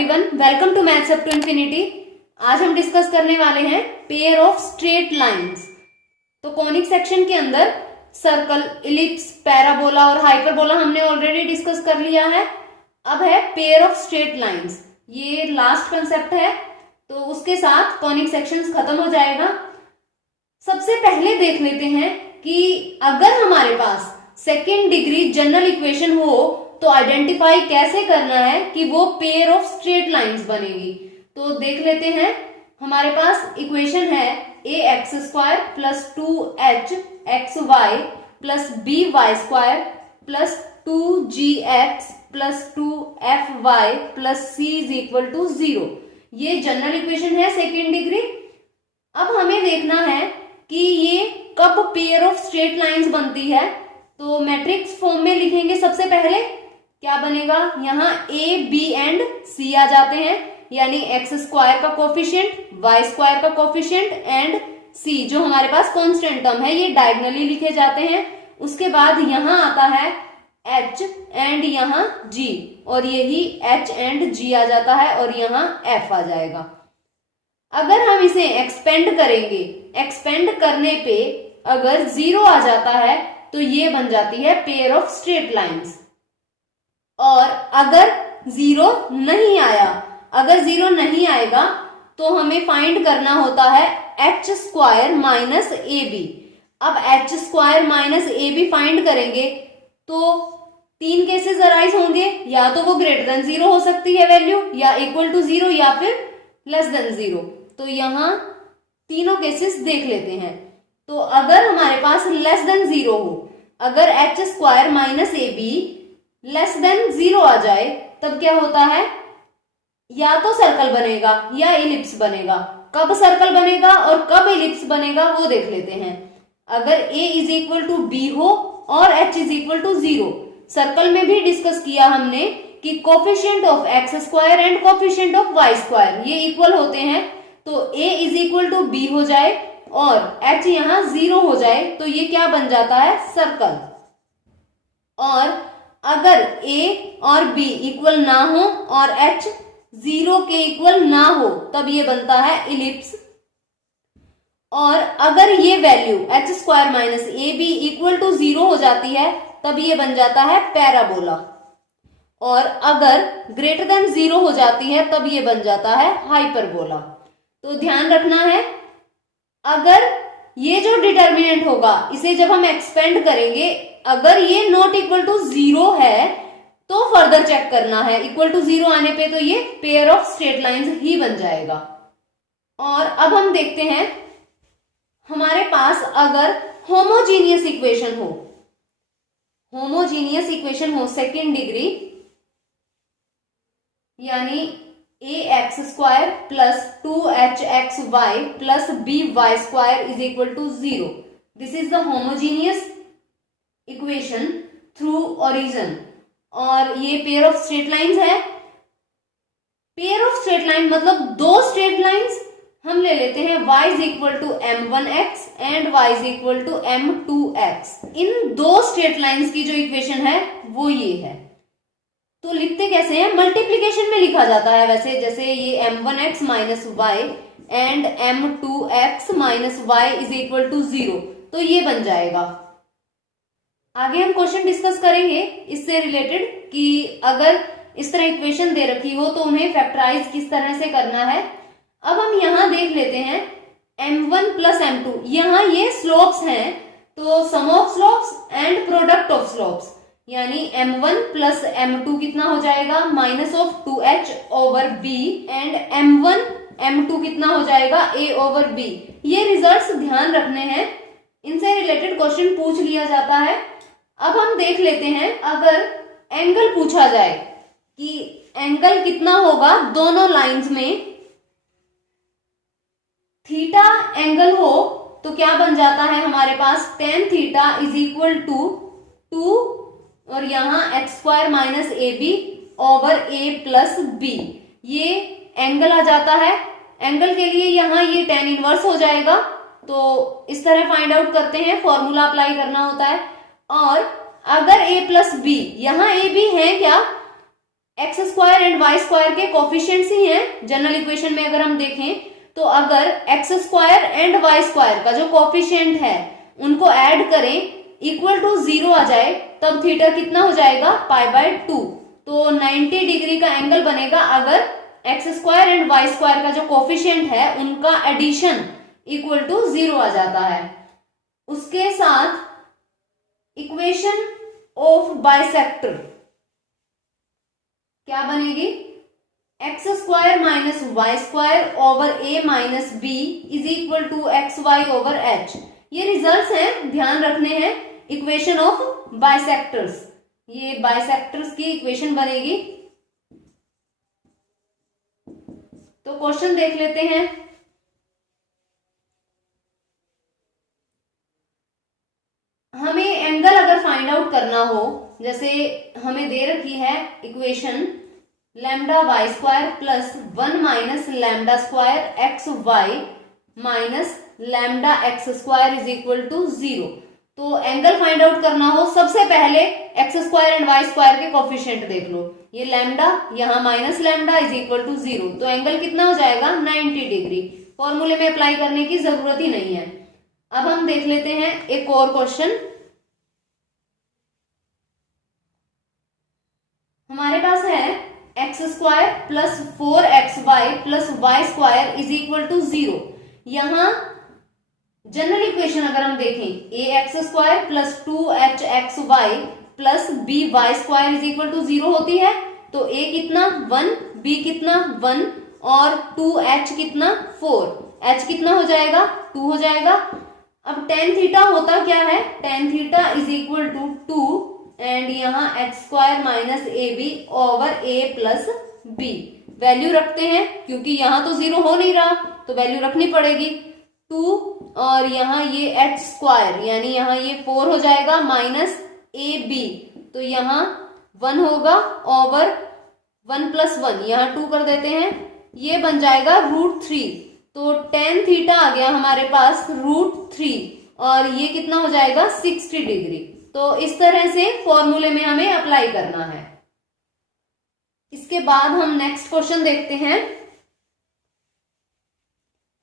Everyone, welcome to maths up to infinity. आज हम discuss करने वाले हैं पेयर ऑफ स्ट्रेट लाइंस। तो कॉनिक सेक्शन के अंदर सर्कल, इलिप्स, पैराबोला और हाइपरबोला हमने ऑलरेडी डिस्कस कर लिया है। अब है पेयर ऑफ स्ट्रेट लाइंस, ये लास्ट कंसेप्ट है, तो उसके साथ कॉनिक सेक्शंस खत्म हो जाएगा। सबसे पहले देख लेते हैं कि अगर हमारे पास सेकेंड डिग्री जनरल इक्वेशन हो तो आइडेंटिफाई कैसे करना है कि वो पेयर ऑफ स्ट्रेट लाइंस बनेगी। तो देख लेते हैं, हमारे पास इक्वेशन है a x square plus 2h x y plus b y square plus 2gx plus 2fy plus c is equal to 0। ये जनरल इक्वेशन है सेकेंड डिग्री। अब हमें देखना है कि ये कब पेयर ऑफ स्ट्रेट लाइंस बनती है। तो मैट्रिक्स फॉर्म में लिखेंगे। सबसे पहले क्या बनेगा, यहाँ a b एंड c आ जाते हैं, यानी एक्स स्क्वायर का कोफिशिएंट, वाई स्क्वायर का कोफिशिएंट एंड c जो हमारे पास कांस्टेंट टर्म है, ये डायगोनली लिखे जाते हैं। उसके बाद यहाँ आता है h एंड यहाँ g, और यही h एंड g आ जाता है और यहाँ f आ जाएगा। अगर हम इसे एक्सपेंड करेंगे, एक्सपेंड करने पे अगर 0 आ जाता है तो ये बन जाती है पेयर ऑफ स्ट्रेट लाइंस। और अगर 0 नहीं आया, अगर 0 नहीं आएगा तो हमें फाइंड करना होता है h square minus a b. अब h square minus a b find करेंगे तो 3 केसेस अराइज होंगे, या तो वो ग्रेटर देन 0 हो सकती है वैल्यू, या इक्वल टू 0, या फिर लेस देन 0। तो यहाँ तीनों केसेस देख लेते हैं। तो अगर हमारे पास लेस देन 0 हो, अगर h square minus a be less than 0 आ जाए, तब क्या होता है, या तो सर्कल बनेगा या इलिप्स बनेगा। कब सर्कल बनेगा और कब इलिप्स बनेगा वो देख लेते हैं। अगर a is equal to b हो और h is equal to 0, circle में भी डिस्कस किया हमने कि coefficient of x square and coefficient of y square ये इक्वल होते हैं। तो a is equal to b हो जाए और h यहाँ 0 हो जाए तो ये क्या बन जाता है, सर्कल। और अगर a और b इक्वल ना हो और h 0 के इक्वल ना हो, तब ये बनता है इलिप्स। और अगर ये value h square minus a b equal to 0 हो जाती है, तब ये बन जाता है पैराबोला। और अगर ग्रेटर देन 0 हो जाती है, तब ये बन जाता है हाइपरबोला। तो ध्यान रखना है, अगर ये जो डिटर्मिनेंट होगा इसे जब हम एक्सपेंड करेंगे, अगर ये नॉट इक्वल टू 0 है तो फर्दर चेक करना है। इक्वल टू 0 आने पे तो ये पेयर ऑफ स्ट्रेट लाइंस ही बन जाएगा। और अब हम देखते हैं, हमारे पास अगर होमोजीनियस इक्वेशन हो, होमोजीनियस इक्वेशन हो सेकेंड डिग्री, यानी a x square plus 2h x y plus b y square is equal to 0। This is the homogeneous equation through origin, और ये पेयर ऑफ स्ट्रेट लाइंस है। Pair of straight line मतलब दो straight lines हम ले लेते हैं, y is equal to m1x and y is equal to m2x। इन दो स्ट्रेट लाइंस की जो इक्वेशन है वो ये है। तो लिखते कैसे हैं, मल्टीप्लीकेशन में लिखा जाता है वैसे, जैसे ये m1x minus y and m2x minus y is equal to 0, तो ये बन जाएगा। आगे हम क्वेश्चन डिस्कस करेंगे इससे रिलेटेड कि अगर इस तरह इक्वेशन दे रखी हो तो उन्हें फैक्टराइज किस तरह से करना है। अब हम यहाँ देख लेते हैं m1 प्लस m2, यहाँ ये स्लोप्स हैं, तो sum of slopes and product of slopes, यानी m1 प्लस m2 कितना हो जाएगा, minus of 2h over b and m1 m2 कितना हो जाएगा, a ओवर b। ये रिजल्ट्स ध्यान रखने हैं, इनसे रिलेटेड क्वेश्चन पूछ लिया जाता है। अब हम देख लेते हैं, अगर एंगल पूछा जाए कि एंगल कितना होगा दोनों लाइंस में, थीटा एंगल हो तो क्या बन जाता है हमारे पास, tan theta is equal to 2 और यहाँ x square minus a b over a plus b, ये एंगल आ जाता है। एंगल के लिए यहाँ ये tan इनवर्स हो जाएगा, तो इस तरह फाइंड आउट करते हैं, फॉर्मूला अप्लाई करना होता है। और अगर a प्लस बी, यहाँ ए बी है क्या, x square and y square के कोफिशिएंट्स ही हैं जनरल इक्वेशन में। अगर हम देखें तो अगर x square and y square का जो कोफिशिएंट है उनको ऐड करें इक्वल टू 0 आ जाए, तब थीटा कितना हो जाएगा, π/2। तो 90 डिग्री का एंगल बनेगा अगर x square and y square का जो कोफिशिएंट है उनका एडिशन इक्वल टू 0 आ जाता है। उसके साथ इक्वेशन ऑफ बाइसेक्टर क्या बनेगी, x square minus y square over a minus b is equal to x y over h. ये रिजल्ट्स हैं, ध्यान रखने हैं, इक्वेशन ऑफ बाइसेक्टर्स। ये बाइसेक्टर्स की इक्वेशन बनेगी। तो क्वेश्चन देख लेते हैं। हमें एंगल अगर फाइंड आउट करना हो, जैसे हमें दे रखी है equation lambda y square plus 1 minus lambda square x y minus lambda x square is equal to 0। तो एंगल फाइंड आउट करना हो, सबसे पहले x square and y square के कोफिशिएंट देख लो। ये लैम्डा यहाँ minus lambda is equal to 0, तो एंगल कितना हो जाएगा, 90 डिग्री। फॉर्मूले में अप्लाई करने की जरूरत ही नहीं है। अब हम देख लेते हैं एक और क्वेश्चन। हमारे पास है x square plus 4xy plus y square is equal to 0। यहां जनरल इक्वेशन अगर हम देखें a x square plus 2hxy plus b y square is equal to 0 होती है। तो ए कितना 1, बी कितना 1 और 2h कितना 4, h कितना हो जाएगा 2 हो जाएगा। अब टेन थीटा होता क्या है, tan theta is equal to 2 and यहाँ x square minus a b over a plus b. Value रखते हैं क्योंकि यहाँ तो 0 हो नहीं रहा, तो वैल्यू रखनी पड़ेगी 2 और यहाँ ये एच स्क्वायर यानी यहाँ ये 4 हो जाएगा माइनस ए बी, तो यहाँ 1 होगा ओवर 1 प्लस 1 यहाँ 2 कर देते हैं, ये बन जाएगा √3। तो टेन थीटा आ गया हमारे पास √3 और ये कितना हो जाएगा 60 डिग्री। तो इस तरह से फॉर्मूले में हमें अप्लाई करना है। इसके बाद हम नेक्स्ट क्वेश्चन देखते हैं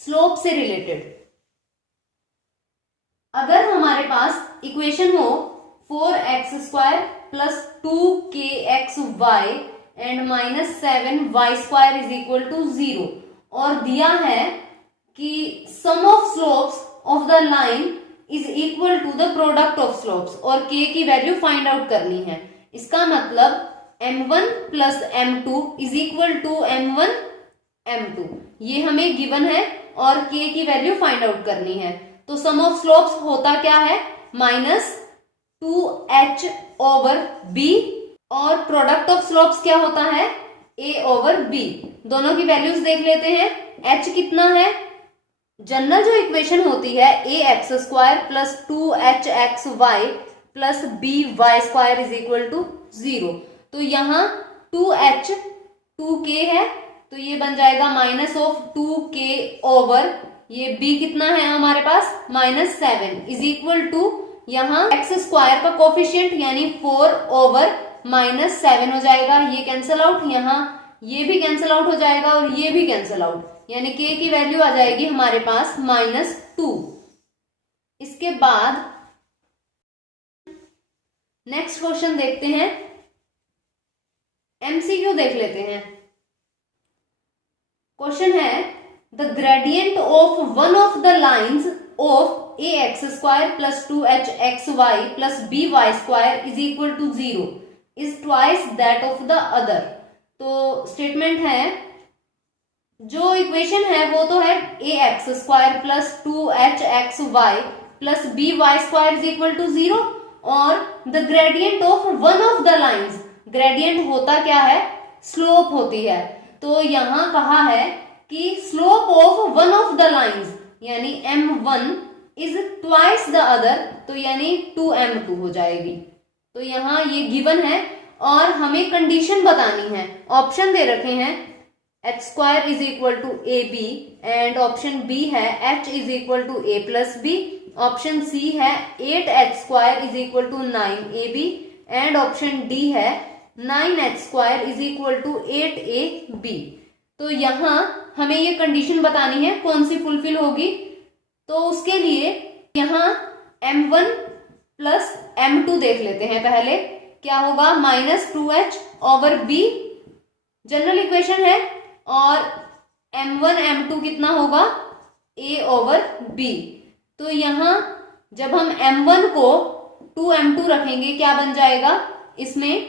स्लोप से रिलेटेड। अगर हमारे पास इक्वेशन हो 4x square plus 2kxy and minus 7y square is equal to 0 और दिया है कि sum of slopes of the line is equal to the product of slopes और k की वैल्यू फाइंड आउट करनी है। इसका मतलब m1 plus m2 is equal to m1 m2, ये हमें गिवन है और k की वैल्यू फाइंड आउट करनी है। तो सम ऑफ स्लोप्स होता क्या है, माइनस 2h ओवर b और प्रोडक्ट ऑफ स्लोप्स क्या होता है, a ओवर b। दोनों की वैल्यूज देख लेते हैं। h कितना है, जनरल जो इक्वेशन होती है a x square plus 2hxy plus b y square is equal to 0। तो यहाँ 2h 2k है, तो ये बन जाएगा माइनस ऑफ 2k ओवर ये b कितना है हमारे पास माइनस 7 इज इक्वल टू यहाँ एक्स स्क्वायर का कोफिशिएंट यानी 4 ओवर माइनस 7 हो जाएगा। ये कैंसल आउट, यहाँ ये भी कैंसल आउट हो जाएगा और ये भी कैंसल आउट, यानी k की वैल्यू आ जाएगी हमारे पास -2। इसके बाद नेक्स्ट क्वेश्चन देखते हैं, एमसीक्यू देख लेते हैं। क्वेश्चन है the gradient of one of the lines of a x square plus 2hxy plus b y square is equal to 0 is twice that of the other. तो स्टेटमेंट है, जो equation है वो तो है a x square plus 2hxy plus b y square is equal to 0 और the gradient of one of the lines, gradient होता क्या है, स्लोप होती है। तो यहां कहा है कि slope of one of the lines यानी m1 is twice the other, तो यानी 2m2 हो जाएगी। तो यहाँ ये गिवन है और हमें कंडीशन बतानी है। ऑप्शन दे रखे हैं h square is equal to a b and option b है h is equal to a plus b, option c है 8h square is equal to 9ab and option d है 9h² is equal to 8ab। तो यहां हमें ये condition बतानी है कौन सी फुलफिल होगी। तो उसके लिए यहां m1 प्लस m2 देख लेते हैं पहले। क्या होगा, -2h/b जनरल इक्वेशन है, और m1 m2 कितना होगा, a/b। तो यहां जब हम m1 को 2m2 रखेंगे क्या बन जाएगा, इसमें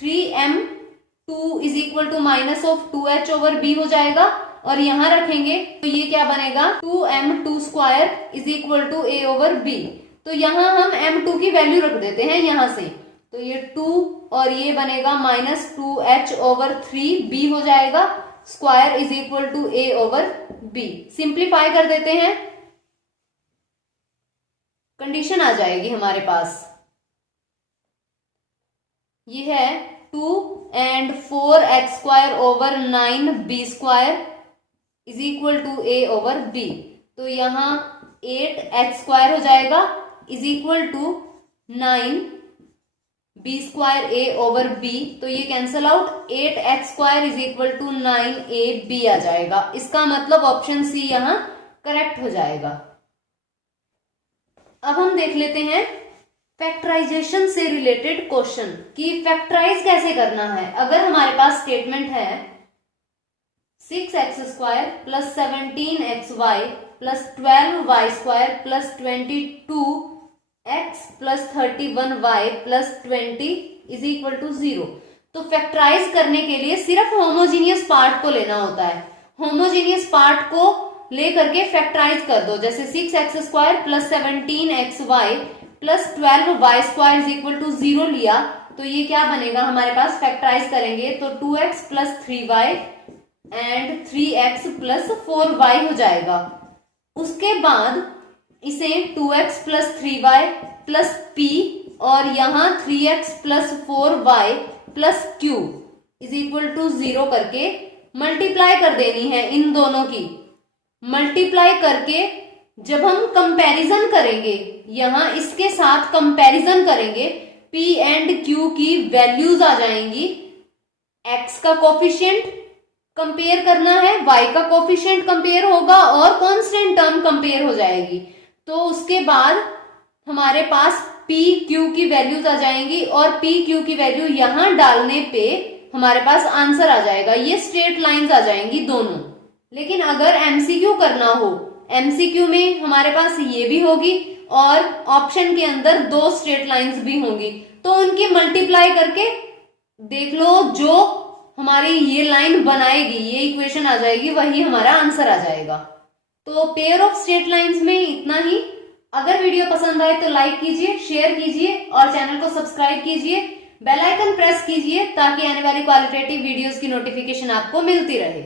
3m2 is equal to -2h/b हो जाएगा, और यहां रखेंगे तो ये क्या बनेगा, 2m2² is equal to a/b। तो यहां हम m2 की वैल्यू रख देते हैं यहां से, तो ये 2 और ये बनेगा -2h/3b हो जाएगा, square is equal to a/b। Simplify कर देते हैं, कंडीशन आ जाएगी हमारे पास, ये है 2 and 4h²/9b² is equal to a/b। तो यहां 8h² हो जाएगा is equal to 9b² a/b। तो ये cancel out, 8h² is equal to 9ab आ जाएगा। इसका मतलब ऑप्शन सी यहां करेक्ट हो जाएगा। अब हम देख लेते हैं फैक्टराइजेशन से रिलेटेड क्वेश्चन कि फैक्टराइज कैसे करना है। अगर हमारे पास स्टेटमेंट है 6x² plus 17xy plus 12y² plus 22x plus 31y plus 20 is equal to 0। तो फैक्टराइज करने के लिए सिर्फ होमोजीनियस पार्ट को लेना होता है। होमोजीनियस पार्ट को लेकर के फैक्टराइज कर दो, जैसे 6x² plus 17xy plus 12y² is equal to 0 लिया, तो ये क्या बनेगा हमारे पास, फैक्टराइज करेंगे तो 2x plus 3y and 3x plus 4y हो जाएगा। उसके बाद इसे 2x plus 3y plus p और यहां 3x plus 4y plus q is equal to 0 करके मल्टीप्लाई कर देनी है इन दोनों की। मल्टीप्लाई करके जब हम कंपैरिजन करेंगे, यहां इसके साथ कंपैरिजन करेंगे, p एंड q की वैल्यूज आ जाएंगी। x का कोफिशिएंट कंपेयर करना है, y का कोफिशिएंट कंपेयर होगा और कांस्टेंट टर्म कंपेयर हो जाएगी। तो उसके बाद हमारे पास p q की वैल्यूज आ जाएंगी और p q की वैल्यू यहां डालने पे हमारे पास आंसर आ जाएगा। ये स्ट्रेट लाइंस आ जाएंगी दोनों। लेकिन अगर एमसीक्यू करना हो, एमसीक्यू में हमारे पास ये भी होगी और ऑप्शन के अंदर 2 स्ट्रेट लाइंस भी होंगी, तो उनकी मल्टीप्लाई करके देख लो, जो हमारी ये लाइन बनाएगी, ये इक्वेशन आ जाएगी, वही हमारा आंसर आ जाएगा। तो पेयर ऑफ स्ट्रेट लाइंस में इतना ही। अगर वीडियो पसंद आए तो लाइक कीजिए, शेयर कीजिए और चैनल को सब्सक्राइब कीजिए, बेल आइकन प्रेस कीजिए ताकि आने वाली क्वालिटेटिव वीडियोस की नोटिफिकेशन आपको मिलती रहे।